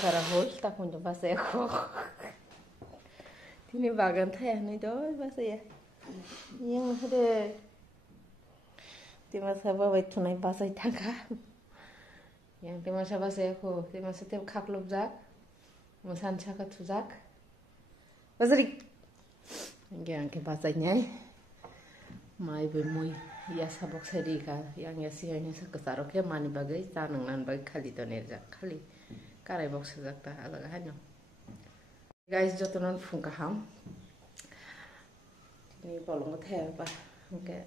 Para hol tak kunjung pasai aku. Ini bagan teh nih doi pasai ya. Yang ada timasa bawa tunai pasai tangka. Yang timasa pasai aku timasa tiap kaklub jak, musan cakap tujak. Pasai. Yang ke pasainya. Mai bermui ya sabok sedika yang ya sianya sekesarok ya mani bagai tanang nan bagai kali donerja kali. Karai box sakta alaga hanyo. Guys jotonon phung kaham. Ini bolong teh ba. Oke,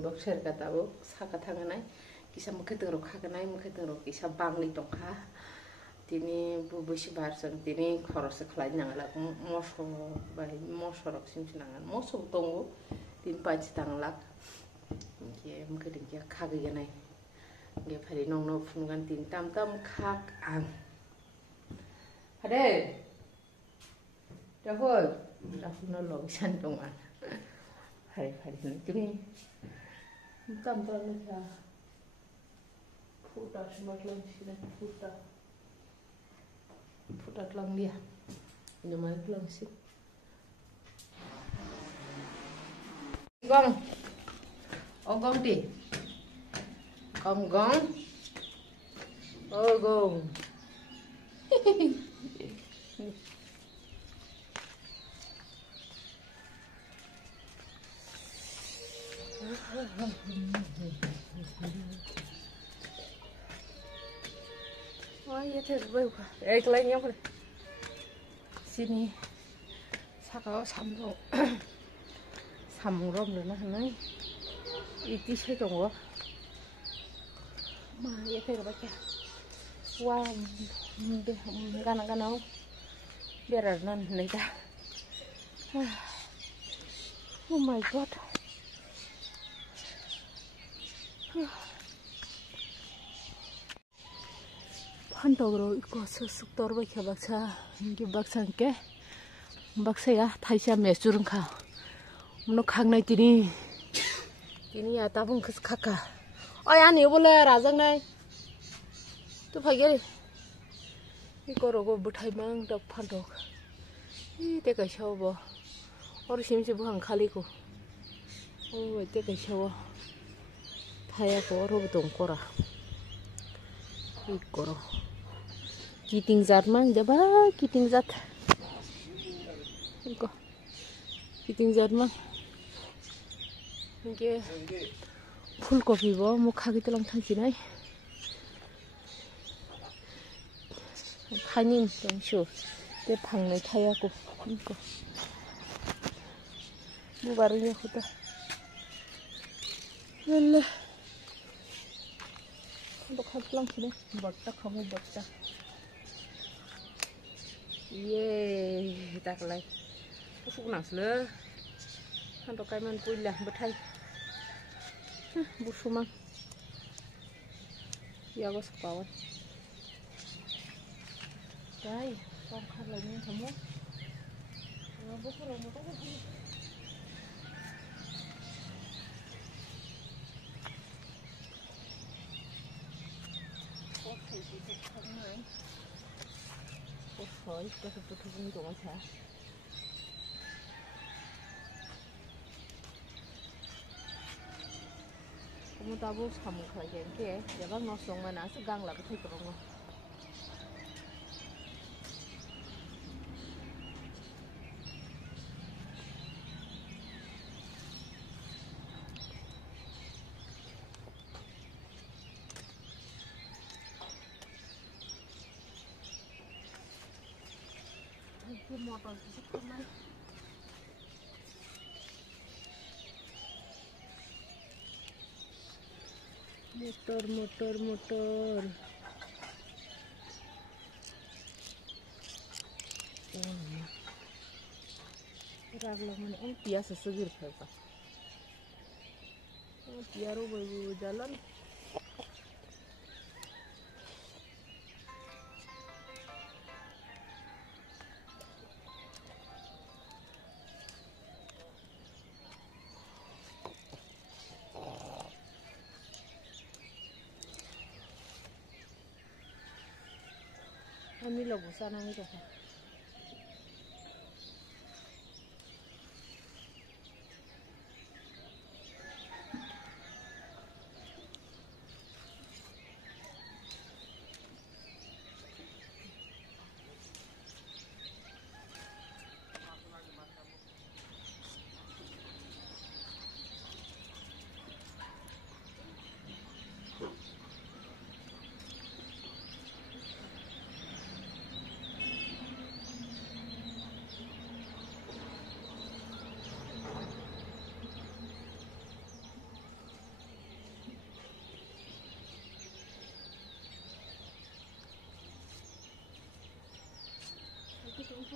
box share kata bu saka tanganai. Kisah mukhe tengrok kaganai mukhe tengrok kisah bangli tongka. Tini bu besi barsang tini khoros khlai nangala moso bai moso rok simsinangan moso tongo tin panci tanglak. Oke, mukhe dengkia kagayanai. Oke, phari nong no phungan tin tam khak ang. Ada, Rahul no log santungan. Hari ini, tam ya. Futa semakin sini futa telang dia. Ini mana telang sih? Gong, oh gong di, gong, oh gong. Wah, ya terbaik. Lainnya apa? Sini, sakau samrong, samrong mana nih? Itu saya tunggu. Mah, ya terbaik ya. Wah, gana biar nan nih dah. Oh my god. Pantogro iko suktor baikya baksa ingi baksa ke baksa ya thaisa mesurung kha mno khangnai tini ya tabung khis khaka oi ani bole rajang nai tu phageri iko rogo buthai mang dak pantog I te kai shaw bo or simsi buhang khali ko o te kai shaw thaya ko ro butong kora ikoro kiting zat mang jaba kiting zat iko kiting zat mang inge ফুলকপি bo mukha gi telang thang sinai khaning tong shu te phangnai thaya ko iko bu baru ya khuta lele dokha telang sini botta khamu botta ye tak lai usuk nang sle kan dokai man puila betai busumang ya gos kawan dai kom khan lai ni thamu bu ko ro mo ko Thôi, cho tôi không dùng sao? Kamu tahu kamu kerja ke? Jangan ngosong mana segang lah betul kerana. Motor sikit kan motor raglang mana biasa segera apa biaru baru jalan Milo busana ni dah.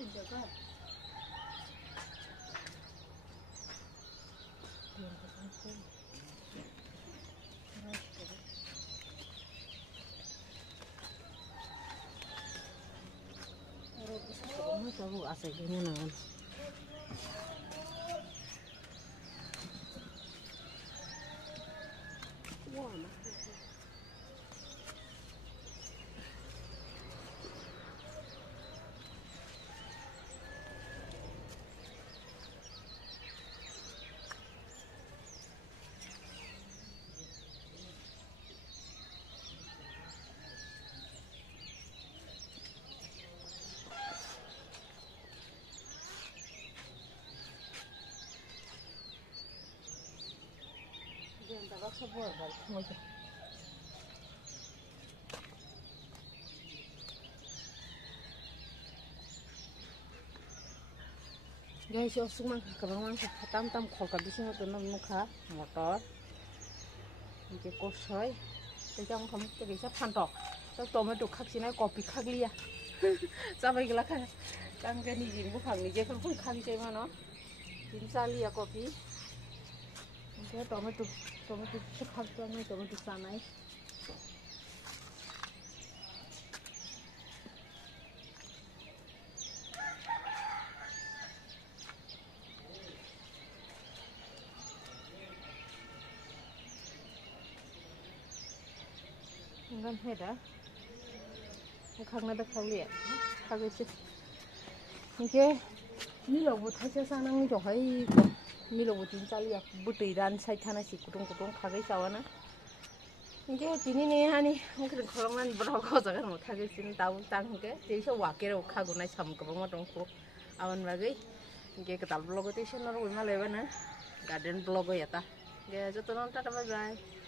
Jaga. Tahu asal gini nangan. Wah, tak bakso buat balik. Guys, yo semua kerang tam khol kabis ni tu nam muka motor. Ini kosoi. Sejam kamu tu bisa pantok. Tak tomato kak sini kopi kak liya. Sampai gelakan. Tangga ni jadi bukan ni je kan pun kak ni mana? Insali ya kopi. Ini tomato sekak tu ni tomato sana. Enggak ada. Khang ada kali ya. Kagak sih. Ini lo buat hasil sana ni johai. Ini lo buat insali ya. Butiran saya thana sih kutung kagak sawana. Ini nih hani mungkin kalau man berapa jangan mau kagak sih tahu tang jadi so wakil kagak naik sam ke bawah dongku. Awan bagai. Ketal blog itu sih naruh lima lewan garden blog ya ta. Jadi tu nonton bye bye.